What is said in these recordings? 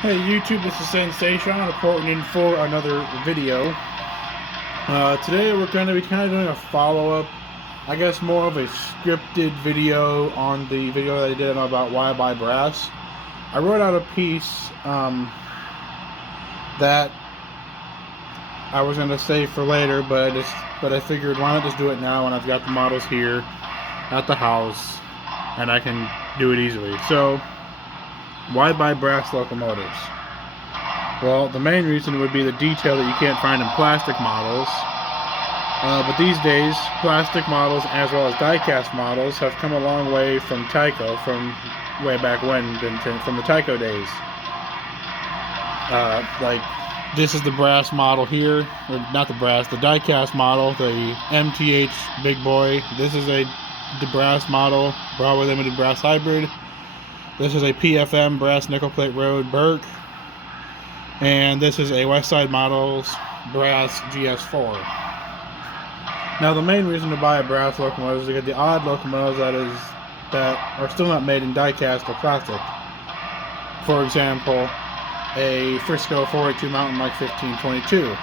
Hey YouTube, this is Sensation. I'm reporting in for another video. Today we're going to be kind of doing a follow-up, I guess more of a scripted video on the video that I did about why I buy brass. I wrote out a piece that I was going to save for later, but I figured why not just do it now when I've got the models here at the house and I can do it easily. So, why buy brass locomotives? Well, the main reason would be the detail that you can't find in plastic models. But these days, plastic models as well as die-cast models have come a long way from Tyco, from way back when, from the Tyco days. Like, this is the brass model here, or not the brass, the die-cast model, the MTH Big Boy. This is the brass model, Broadway Limited Brass Hybrid. This is a PFM brass nickel plate road Berk, and this is a West Side Models brass GS4. Now the main reason to buy a brass locomotive is to get the odd locomotives that are still not made in die-cast or plastic. For example, a Frisco 482 Mountain like 1522.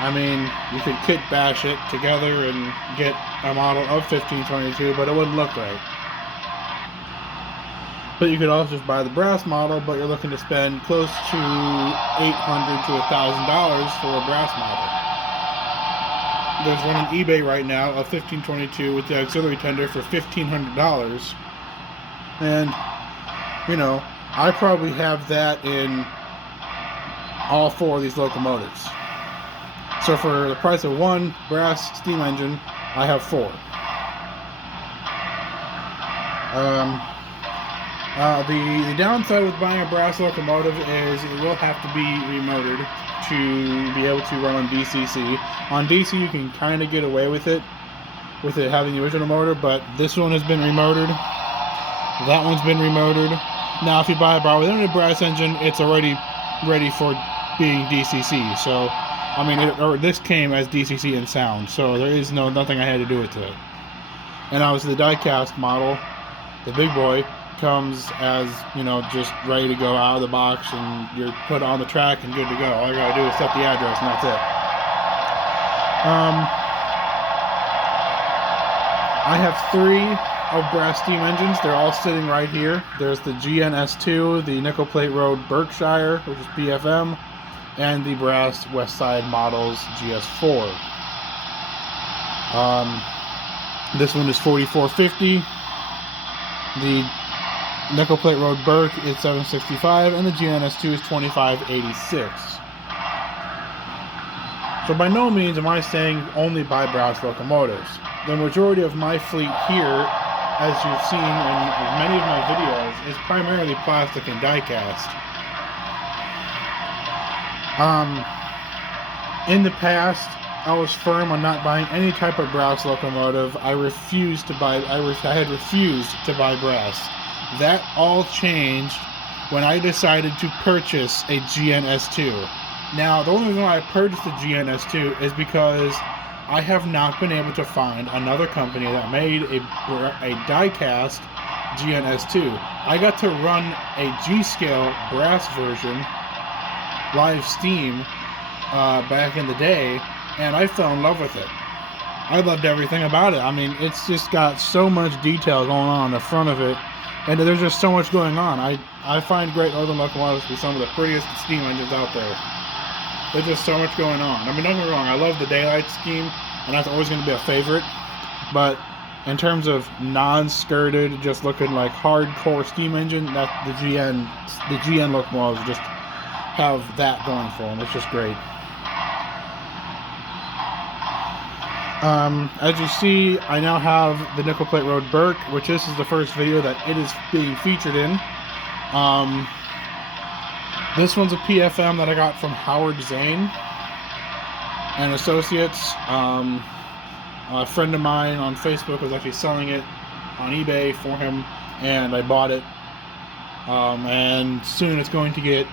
I mean, you could kit bash it together and get a model of 1522, but it wouldn't look right. But you could also just buy the brass model, but you're looking to spend close to $800 to $1,000 for a brass model. There's one on eBay right now of 1522 with the auxiliary tender for $1,500. And, you know, I probably have that in all four of these locomotives. So for the price of one brass steam engine, I have four. The downside with buying a brass locomotive is it will have to be remotored to be able to run on DCC. On DC you can kind of get away with it having the original motor, but this one has been remotored. That one's been remotored. Now if you buy a Broadway Limited brass engine, it's already ready for being DCC. So, I mean, this came as DCC in sound, so there is nothing I had to do with it. And obviously the die-cast model, the big boy, comes as, you know, just ready to go out of the box, and you're put on the track and good to go. All you gotta do is set the address and that's it. I have three of brass steam engines. They're all sitting right here. There's the GNS2, the nickel plate road Berkshire, which is PFM, and the brass West Side Models GS4. This one is 4450. The nickel plate road Berk is 765, and the GNS2 is 2586. So by no means am I saying only buy brass locomotives. The majority of my fleet here, as you've seen in many of my videos, is primarily plastic and die-cast. In the past, I was firm on not buying any type of brass locomotive. I had refused to buy brass. That all changed when I decided to purchase a GNS2. Now, the only reason why I purchased the GNS2 is because I have not been able to find another company that made a die-cast GNS2. I got to run a G-scale brass version, live steam, back in the day, and I fell in love with it. I loved everything about it. I mean, it's just got so much detail going on the front of it, and there's just so much going on. I find Great Northern locomotives to be some of the prettiest steam engines out there. There's just so much going on. I mean, don't get me wrong, I love the daylight scheme, and that's always going to be a favorite. But in terms of non-skirted, just looking like hardcore steam engine, that the GN locomotives just have that going for them. It's just great. As you see, I now have the nickel plate road Berk, which this is the first video that it is being featured in. This one's a PFM that I got from Howard Zane and Associates. A friend of mine on Facebook was actually selling it on eBay for him, and I bought it. And soon it's going to get,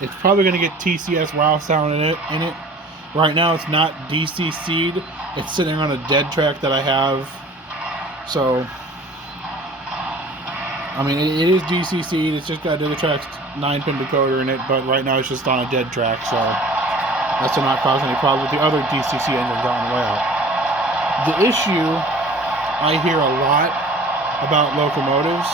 it's probably going to get TCS Wow Sound in it. Right now it's not DCC'd. It's sitting on a dead track that I have. So I mean, it is DCC'd. It's just got a Digitrax 9-pin decoder in it, but right now it's just on a dead track, so that should not cause any problems with the other DCC engines on the way out. The issue I hear a lot about locomotives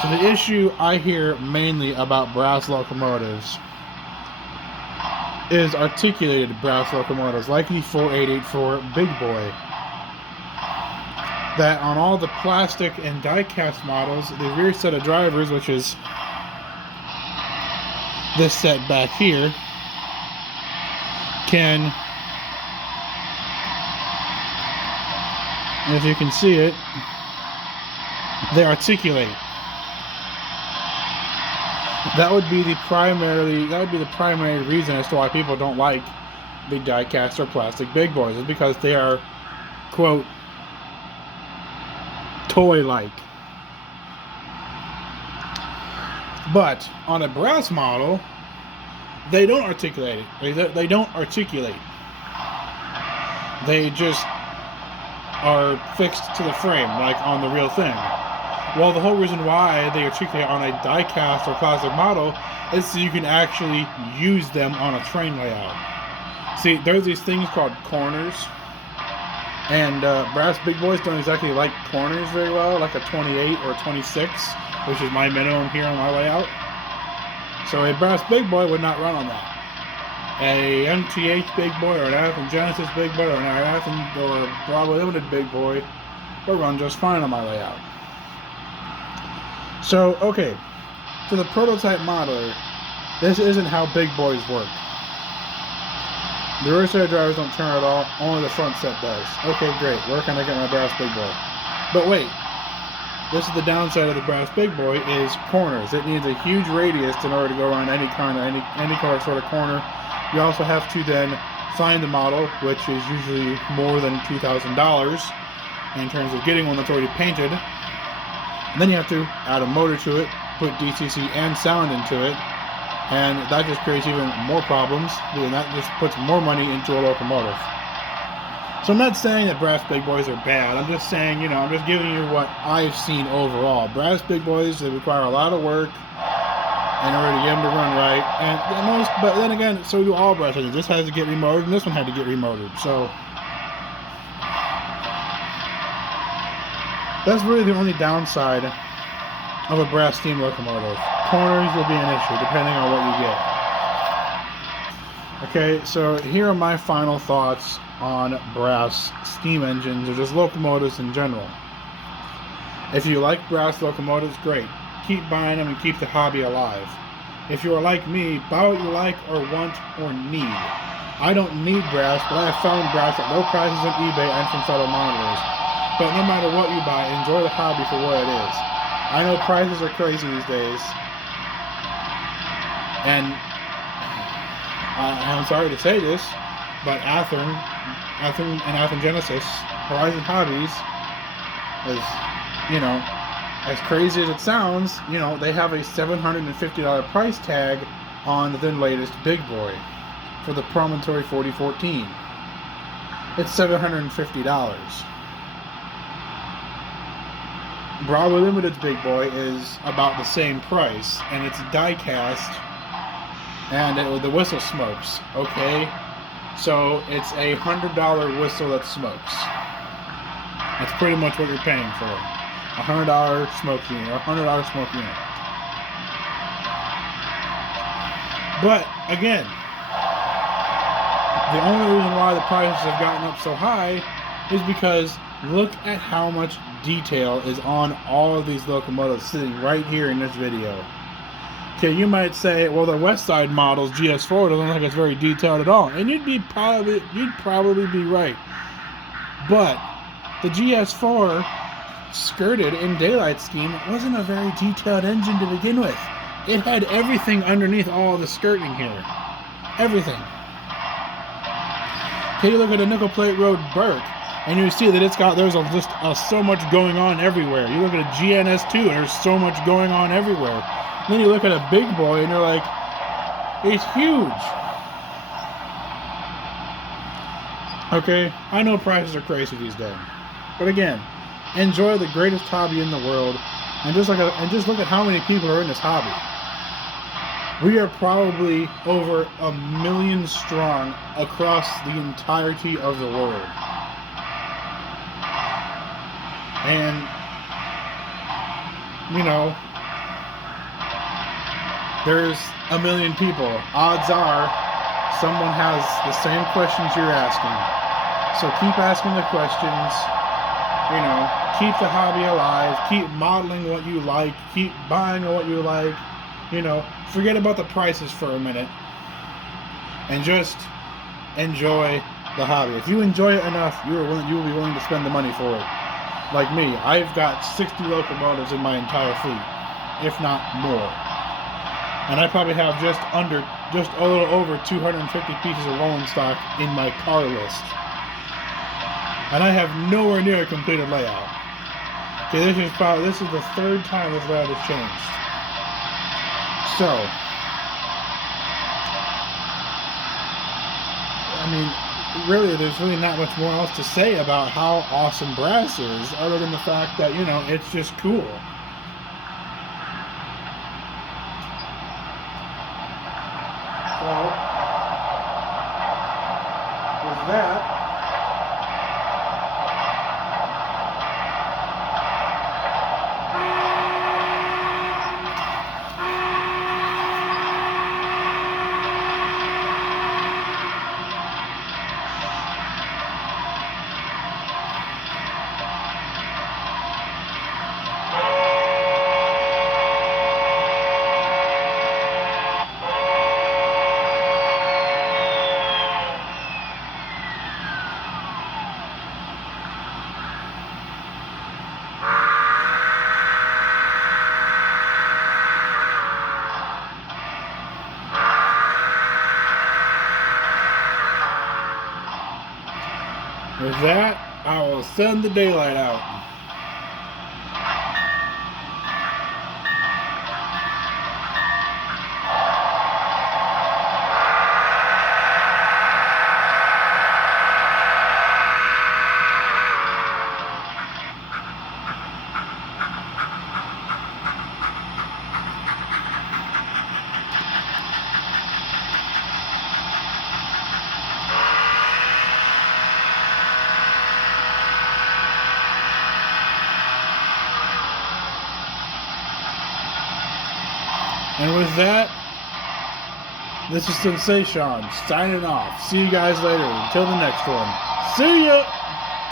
So the issue I hear mainly about brass locomotives is articulated brass locomotives like the 4884 Big Boy. That on all the plastic and die-cast models, the rear set of drivers, which is this set back here, can, if you can see it, they articulate. That would be the primary reason as to why people don't like the die-cast or plastic Big Boys, is because they are, quote, toy-like. But on a brass model, they don't articulate it. They don't articulate. They just are fixed to the frame, like on the real thing. Well, the whole reason why they articulate on a die-cast or plastic model is so you can actually use them on a train layout. See, there's these things called corners, and brass Big Boys don't exactly like corners very well, like a 28 or a 26, which is my minimum here on my layout. So a brass Big Boy would not run on that. A MTH Big Boy or an Athens Genesis Big Boy or an Athens or Bravo Limited Big Boy would run just fine on my layout. So, okay, for the prototype modeler, this isn't how Big Boys work. The rear set of drivers don't turn at all, only the front set does. Okay, great, where can I get my brass Big Boy? But wait, this is the downside of the brass Big Boy, is corners. It needs a huge radius in order to go around any kind of any sort of corner. You also have to then find the model, which is usually more than $2,000 in terms of getting one that's already painted. And then you have to add a motor to it, put DCC and sound into it, and that just creates even more problems, and that just puts more money into a locomotive. So I'm not saying that brass Big Boys are bad. I'm just saying, you know, I'm just giving you what I've seen overall. Brass Big Boys, they require a lot of work in order to get them to run right. But then again, so do all brass engines. This has to get remotored, and this one had to get remotored. So that's really the only downside of a brass steam locomotive. Corners will be an issue depending on what you get. Okay, so here are my final thoughts on brass steam engines or just locomotives in general. If you like brass locomotives, great. Keep buying them and keep the hobby alive. If you are like me, buy what you like or want or need. I don't need brass, but I have found brass at low prices on eBay and from fellow modelers. But no matter what you buy, enjoy the hobby for what it is. I know prices are crazy these days, and I'm sorry to say this, but Athens Genesis, Horizon Hobbies, is, you know, as crazy as it sounds, you know, they have a $750 price tag on the then latest Big Boy for the Promontory 4014. It's $750. Bravo Limited's Big Boy is about the same price, and it's die-cast, and the whistle smokes, okay? So it's a $100 whistle that smokes. That's pretty much what you're paying for. A $100 smoke unit, or $100 smoke unit. But, again, the only reason why the prices have gotten up so high is because look at how much detail is on all of these locomotives sitting right here in this video. Okay, you might say, well, the West Side model's GS4 doesn't look like it's very detailed at all, and you'd probably be right. But the GS4 skirted in daylight scheme wasn't a very detailed engine to begin with. It had everything underneath all of the skirting here. Everything. Okay, you look at a nickel plate road Berk, and you see that there's so much going on everywhere. You look at a GNS2, there's so much going on everywhere. And then you look at a Big Boy, and you're like, It's huge. Okay, I know prices are crazy these days, but again, enjoy the greatest hobby in the world, and just look at how many people are in this hobby. We are probably over 1 million strong across the entirety of the world, and you know, there's 1 million people. Odds are someone has the same questions you're asking. So keep asking the questions, you know, keep the hobby alive, keep modeling what you like, keep buying what you like, you know, forget about the prices for a minute, and just enjoy the hobby. If you enjoy it enough, you will be willing to spend the money for it. Like me, I've got 60 locomotives in my entire fleet, if not more. And I probably have just a little over 250 pieces of rolling stock in my car list. And I have nowhere near a completed layout. Okay, this is the third time this layout has changed. So, I mean, really, there's really not much more else to say about how awesome brass is, other than the fact that, you know, it's just cool. So, with that, with that, I will send the daylight out. And with that, this is Sensation signing off. See you guys later. Until the next one. See ya!